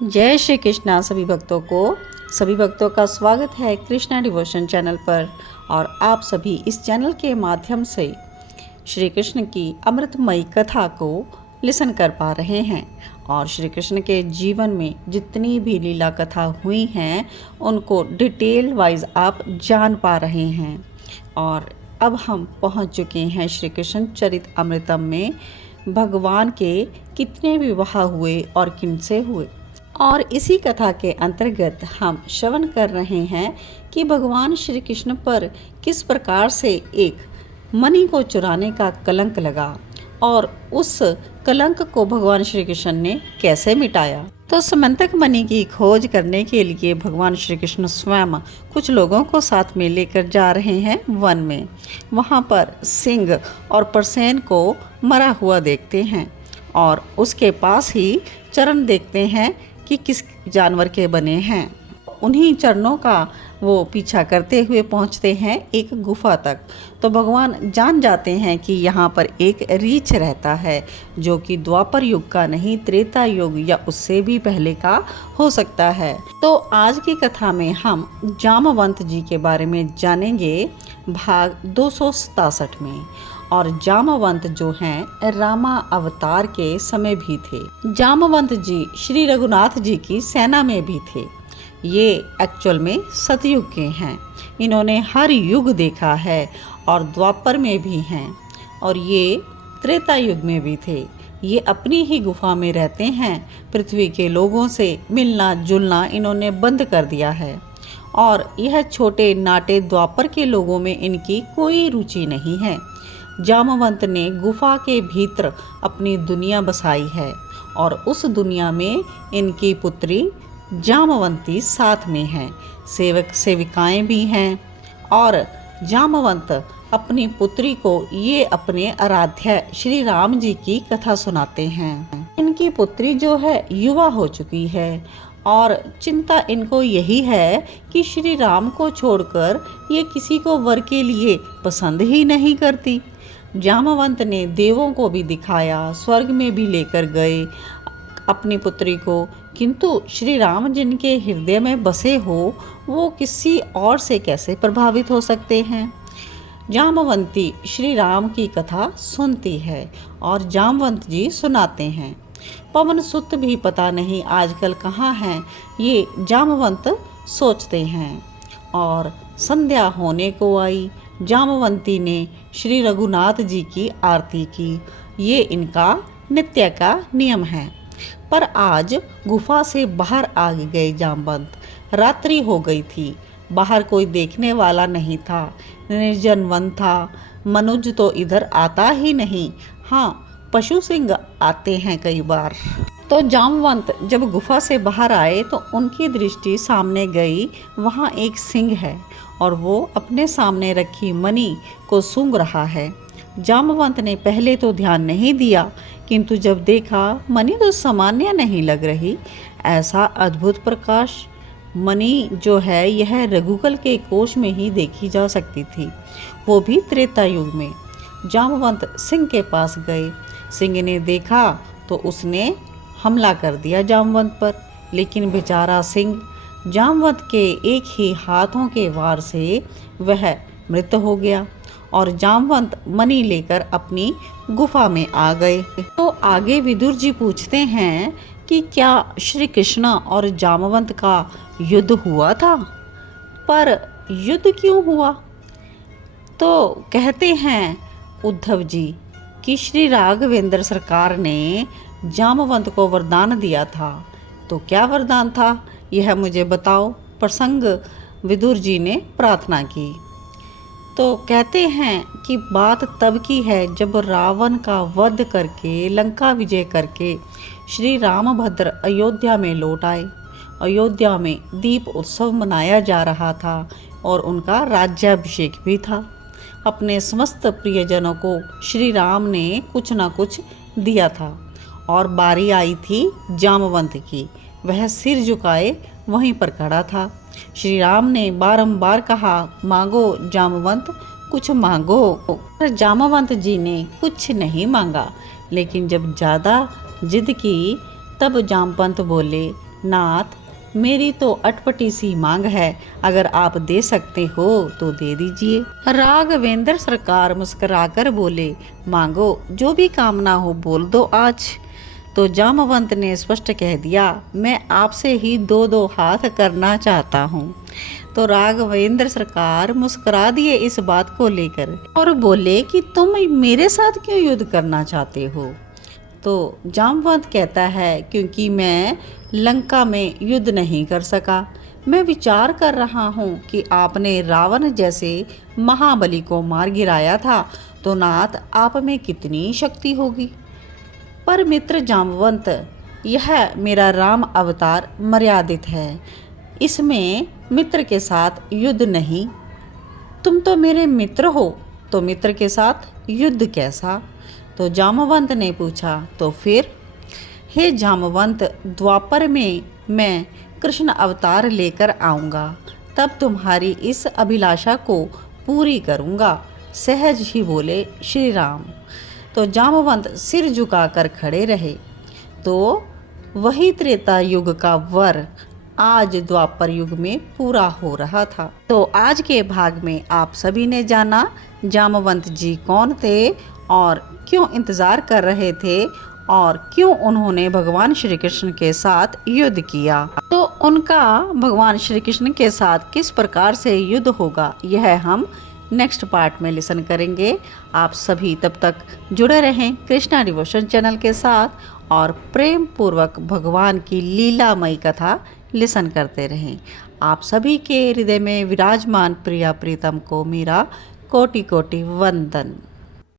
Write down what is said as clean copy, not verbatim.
जय श्री कृष्णा सभी भक्तों का स्वागत है कृष्णा डिवोशन चैनल पर। और आप सभी इस चैनल के माध्यम से श्री कृष्ण की अमृतमयी कथा को लिसन कर पा रहे हैं और श्री कृष्ण के जीवन में जितनी भी लीला कथा हुई हैं उनको डिटेल वाइज आप जान पा रहे हैं। और अब हम पहुंच चुके हैं श्री कृष्ण चरित अमृतम में भगवान के कितने विवाह हुए और किनसे हुए। और इसी कथा के अंतर्गत हम श्रवण कर रहे हैं कि भगवान श्री कृष्ण पर किस प्रकार से एक मणि को चुराने का कलंक लगा और उस कलंक को भगवान श्री कृष्ण ने कैसे मिटाया। तो समंतक मणि की खोज करने के लिए भगवान श्री कृष्ण स्वयं कुछ लोगों को साथ में लेकर जा रहे हैं वन में। वहाँ पर सिंह और परसेन को मरा हुआ देखते हैं और उसके पास ही चरण देखते हैं कि किस जानवर के बने हैं। उन्हीं चरणों का वो पीछा करते हुए पहुंचते हैं एक गुफा तक। तो भगवान जान जाते हैं कि यहाँ पर एक रीछ रहता है जो कि द्वापर युग का नहीं त्रेता युग या उससे भी पहले का हो सकता है। तो आज की कथा में हम जामवंत जी के बारे में जानेंगे भाग 267 में। और जामवंत जो हैं रामा अवतार के समय भी थे। जामवंत जी श्री रघुनाथ जी की सेना में भी थे। ये एक्चुअल में सतयुग के हैं। इन्होंने हर युग देखा है और द्वापर में भी हैं और ये त्रेता युग में भी थे। ये अपनी ही गुफा में रहते हैं। पृथ्वी के लोगों से मिलना जुलना इन्होंने बंद कर दिया है और यह छोटे नाटे द्वापर के लोगों में इनकी कोई रुचि नहीं है। जामवंत ने गुफा के भीतर अपनी दुनिया बसाई है और उस दुनिया में इनकी पुत्री जामवंती साथ में है। सेवक सेविकाएं भी हैं और जामवंत अपनी पुत्री को ये अपने आराध्य श्री राम जी की कथा सुनाते हैं। इनकी पुत्री जो है युवा हो चुकी है और चिंता इनको यही है कि श्री राम को छोड़कर ये किसी को वर के लिए पसंद ही नहीं करती। जामवंत ने देवों को भी दिखाया, स्वर्ग में भी लेकर गए अपनी पुत्री को, किंतु श्री राम जिनके हृदय में बसे हो वो किसी और से कैसे प्रभावित हो सकते हैं। जामवंती श्री राम की कथा सुनती है और जामवंत जी सुनाते हैं। पवन सुत भी पता नहीं आजकल कहाँ हैं, ये जामवंत सोचते हैं। और संध्या होने को आई। जामवंती ने श्री रघुनाथ जी की आरती की। ये इनका नित्य का नियम है। पर आज गुफा से बाहर आ गए जामवंत। रात्रि हो गई थी। बाहर कोई देखने वाला नहीं था। निर्जन वन था। मनुज तो इधर आता ही नहीं। हाँ, पशु सिंह आते हैं कई बार। तो जामवंत जब गुफा से बाहर आए तो उनकी दृष्टि सामने गई। वहाँ एक सिंह है और वो अपने सामने रखी मणि को सूंघ रहा है। जामवंत ने पहले तो ध्यान नहीं दिया, किंतु जब देखा मणि तो सामान्य नहीं लग रही। ऐसा अद्भुत प्रकाश मणि जो है यह रघुकुल के कोश में ही देखी जा सकती थी, वो भी त्रेता युग में। जामवंत सिंह के पास गए। सिंह ने देखा तो उसने हमला कर दिया जामवंत पर, लेकिन बेचारा सिंह जामवंत के एक ही हाथों के वार से वह मृत हो गया और जामवंत मणि लेकर अपनी गुफा में आ गए। तो आगे विदुर जी पूछते हैं कि क्या श्री कृष्ण और जामवंत का युद्ध हुआ था, पर युद्ध क्यों हुआ? तो कहते हैं उद्धव जी कि श्री राघवेंद्र सरकार ने जामवंत को वरदान दिया था। तो क्या वरदान था यह मुझे बताओ। प्रसंग विदुर जी ने प्रार्थना की। तो कहते हैं कि बात तब की है जब रावण का वध करके लंका विजय करके श्री रामभद्र अयोध्या में लौट आए। अयोध्या में दीप उत्सव मनाया जा रहा था और उनका राज्याभिषेक भी था। अपने समस्त प्रियजनों को श्री राम ने कुछ न कुछ दिया था और बारी आई थी जामवंत की। वह सिर झुकाए वहीं पर खड़ा था। श्री राम ने बारंबार कहा, मांगो जामवंत, कुछ मांगो। पर जामवंत जी ने कुछ नहीं मांगा। लेकिन जब ज़्यादा जिद की तब जामवंत बोले नाथ, मेरी तो अटपटी सी मांग है, अगर आप दे सकते हो तो दे दीजिए। राघवेंद्र सरकार मुस्कुराकर बोले, मांगो, जो भी कामना हो बोल दो आज। तो जामवंत ने स्पष्ट कह दिया, मैं आपसे ही दो दो हाथ करना चाहता हूँ। तो राघवेंद्र सरकार मुस्कुरा दिए इस बात को लेकर और बोले कि तुम मेरे साथ क्यों युद्ध करना चाहते हो। तो जामवंत कहता है, क्योंकि मैं लंका में युद्ध नहीं कर सका। मैं विचार कर रहा हूँ कि आपने रावण जैसे महाबली को मार गिराया था, तो नाथ आप में कितनी शक्ति होगी। पर मित्र जामवंत, यह मेरा राम अवतार मर्यादित है, इसमें मित्र के साथ युद्ध नहीं। तुम तो मेरे मित्र हो, तो मित्र के साथ युद्ध कैसा। तो जामवंत ने पूछा, तो फिर। हे जामवंत, द्वापर में मैं कृष्ण अवतार लेकर आऊँगा, तब तुम्हारी इस अभिलाषा को पूरी करूँगा, सहज ही बोले श्री राम। तो जामवंत सिर झुकाकर खड़े रहे। तो वही त्रेता युग का वर आज द्वापर युग में पूरा हो रहा था। तो आज के भाग में आप सभी ने जाना जामवंत जी कौन थे और क्यों इंतज़ार कर रहे थे और क्यों उन्होंने भगवान श्री कृष्ण के साथ युद्ध किया। तो उनका भगवान श्री कृष्ण के साथ किस प्रकार से युद्ध होगा, यह हम नेक्स्ट पार्ट में लिसन करेंगे। आप सभी तब तक जुड़े रहें कृष्णा डिवोशन चैनल के साथ और प्रेम पूर्वक भगवान की लीलामयी कथा लिसन करते रहें। आप सभी के हृदय में विराजमान प्रिया प्रीतम को मेरा कोटि कोटि वंदन।